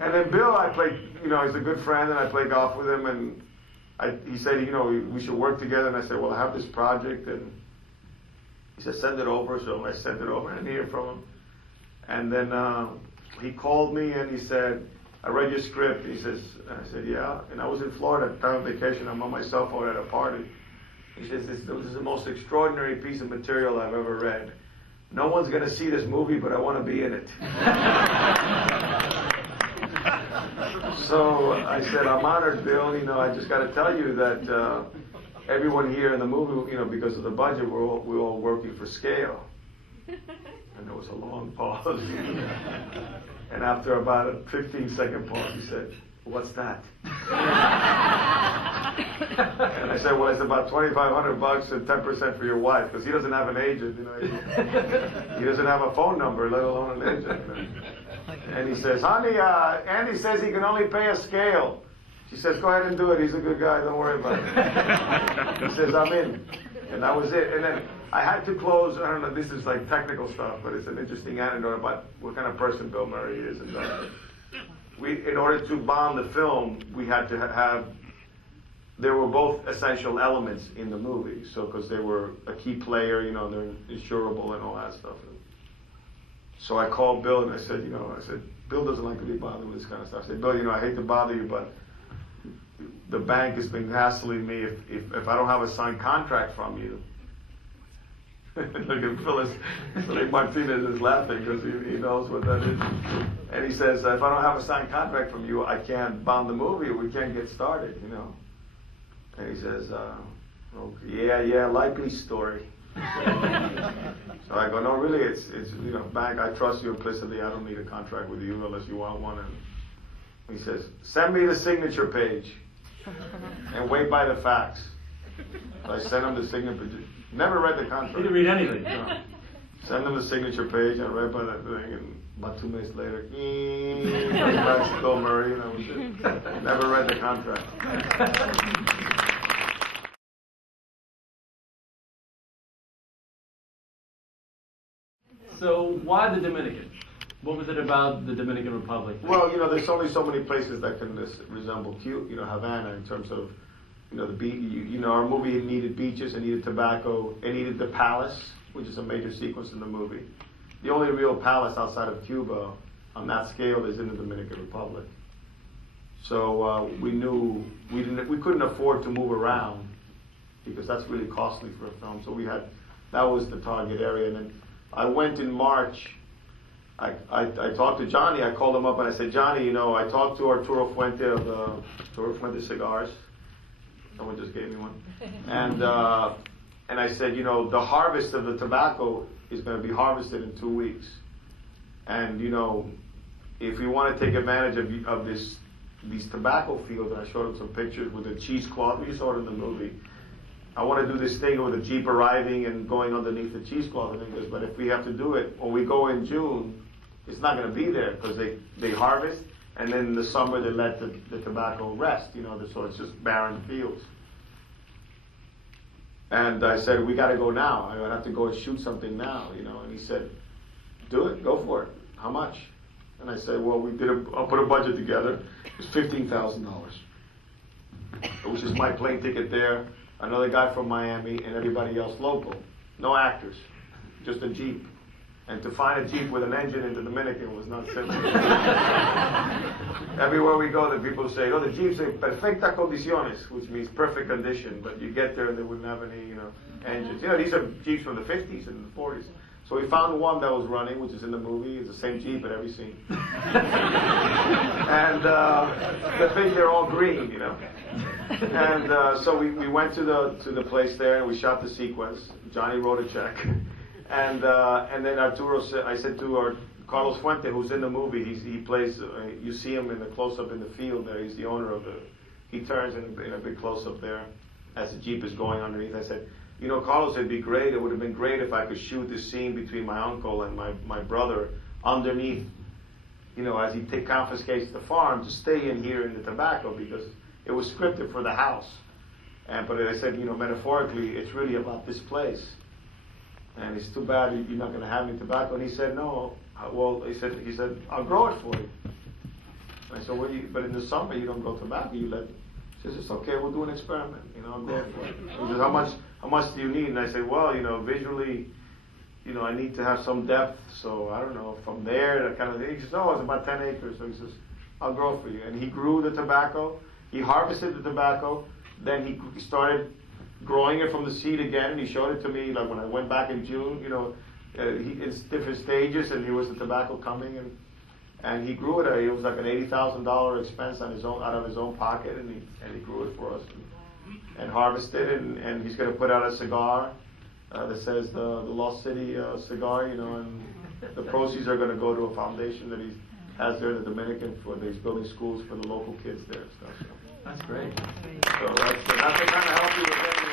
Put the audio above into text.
And then Bill, I played, he's a good friend, and I played golf with him, and he said, we should work together, and I said, well, I have this project, and he said, send it over, so I sent it over, and I didn't hear from him. And then he called me, and he said, I read your script. He says, I said, yeah. And I was in Florida at the time of vacation. I'm on my cell phone at a party. He says, this is the most extraordinary piece of material I've ever read. No one's going to see this movie, but I want to be in it. So I said, I'm honored, Bill. I just got to tell you that everyone here in the movie, because of the budget, we're all working for scale. And there was a long pause. And after about a 15-second pause, he said, what's that? And I said, well, it's about $2,500 and 10% for your wife, because he doesn't have an agent. He doesn't have a phone number, let alone an agent. And he says, honey, Andy says he can only pay a scale. She says, go ahead and do it. He's a good guy. Don't worry about it. He says, I'm in. And that was it. And then I had to close. I don't know, this is like technical stuff, but it's an interesting anecdote about what kind of person Bill Murray is. And in order to bomb the film, we had to have, there were both essential elements in the movie. So, because they were a key player, they're insurable and all that stuff. So I called Bill and I said, Bill doesn't like to be bothered with this kind of stuff. I said, Bill, I hate to bother you, but the bank has been hassling me if I don't have a signed contract from you. Look at Phyllis Martinez is laughing because he knows what that is. And he says, if I don't have a signed contract from you, I can't bomb the movie. We can't get started, And he says, yeah, likely story. So I go, no, really, it's bank, I trust you implicitly. I don't need a contract with you unless you want one. And he says, send me the signature page and wait by the fax. So I sent him the signature page. Never read the contract. He didn't read anything. No. Send him the signature page, and I read by that thing, and about 2 minutes later, back to Bill Murray, and that was it. Never read the contract. So why the Dominican? What was it about the Dominican Republic? Well, there's only so many places that can resemble Havana in terms of, the beach. Our movie needed beaches, it needed tobacco, it needed the palace, which is a major sequence in the movie. The only real palace outside of Cuba on that scale is in the Dominican Republic. So we knew we couldn't afford to move around because that's really costly for a film. So that was the target area. And then I went in March. I talked to Johnny. I called him up and I said, Johnny, I talked to Arturo Fuente of Arturo Fuente Cigars. Someone just gave me one. And I said, the harvest of the tobacco is going to be harvested in 2 weeks. And, if we want to take advantage of these tobacco fields, and I showed him some pictures with the cheesecloth, we saw it in the movie. I want to do this thing with a Jeep arriving and going underneath the cheesecloth. And he goes, but if we have to do it, when we go in June, it's not going to be there because they harvest, and then in the summer they let the tobacco rest, so it's just barren fields. And I said, we got to go now. I have to go and shoot something now, And he said, do it, go for it. How much? And I said, well, I'll put a budget together. It's $15,000, which is my plane ticket there, another guy from Miami, and everybody else local. No actors, just a Jeep. And to find a Jeep with an engine in the Dominican was not simple. Everywhere we go, the people say, the Jeep's in perfecta condiciones, which means perfect condition, but you get there and they wouldn't have any, engines. These are Jeeps from the 50s and the 40s. So we found one that was running, which is in the movie. It's the same Jeep at every scene. And the thing, they're all green, And so we went to the place there and we shot the sequence. Johnny wrote a check. And then Arturo said, I said to Carlos Fuente, who's in the movie, he plays, you see him in the close-up in the field there, he's the owner of he turns in a big close-up there as the Jeep is going underneath. I said, Carlos, it would have been great if I could shoot this scene between my uncle and my brother underneath, as he confiscates the farm, to stay in here in the tobacco, because it was scripted for the house. But I said, metaphorically, it's really about this place. And it's too bad you're not going to have any tobacco. And he said, no. Well, he said, I'll grow it for you. And I said, but in the summer you don't grow tobacco. You let. She says, it's okay. We'll do an experiment. I'll grow it for you. He says, how much do you need? And I say, well, visually, I need to have some depth. So I don't know, from there, that kind of thing. He says, oh, it's about 10 acres. So he says, I'll grow it for you. And he grew the tobacco. He harvested the tobacco. Then he started growing it from the seed again. And he showed it to me, like when I went back in June. It's different stages, and here was the tobacco coming, and he grew it. It was like an $80,000 expense out of his own pocket, and he grew it for us and harvested it, and he's going to put out a cigar that says the Lost City cigar, and the proceeds are going to go to a foundation that he has there in the Dominican that he's building schools for the local kids there and stuff. So. That's great. So that's to kind of help you with getting